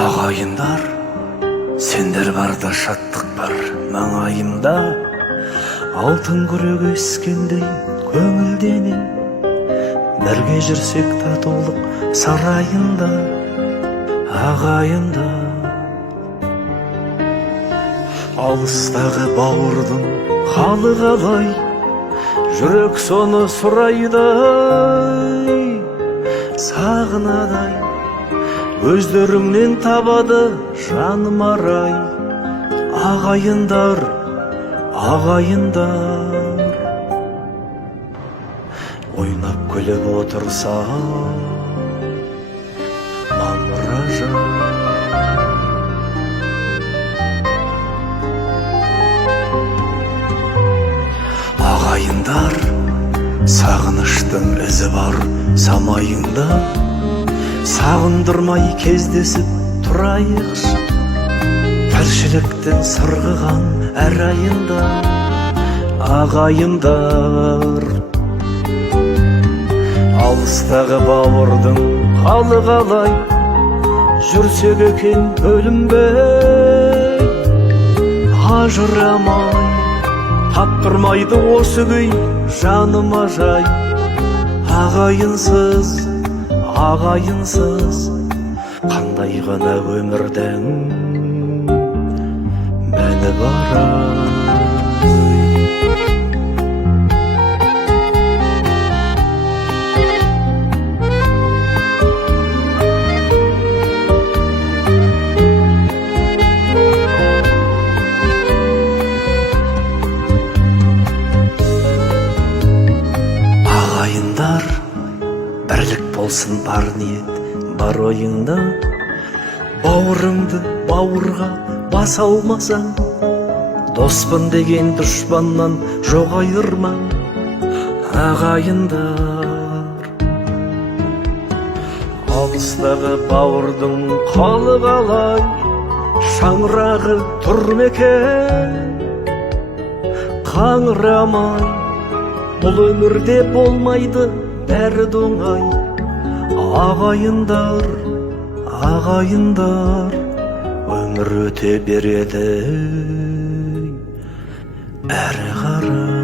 Ағайындар, сендер барда шаттық бар маңайымда, алтын күрек ескендей көңілденем, бірге жүрсек татулық сарайында. Ағайындар, алыстағы бауырдың халы қалай, жүрек соны сұрайдай, сағынадай өздеріңнен табады жаным арай. Ағайындар, ағайындар, ойнап күліп отырса мамыражай. Ағайындар, сағыныштың ізі бар самайыңда, сағындырмай кездесіп тұрайықшы, тіршіліктің сырғыған әр айында. Ағайындар, алыстағы бауырдың халы қалай, жүрсек екен бөлінбей, ажырамай таптырмайды осы күй жаныма жай. Ағайынсыз, ағайынсыз қандай ғана өмірдің мәні бар. Ағайындар, бірлік болсын бар ниет бар ойыңда, бауырыңды бауырға баса алмасаң, доспын деген дұшпаннан жоқ айырма. Ағайындар, алыстағы бауырдың халы қалай, шаңырағы тұр мекен, қаңырамай бұл өмірде болмайды бәрі доңай. Ағайындар, ағайындар, өмір өте береді әрі қарай.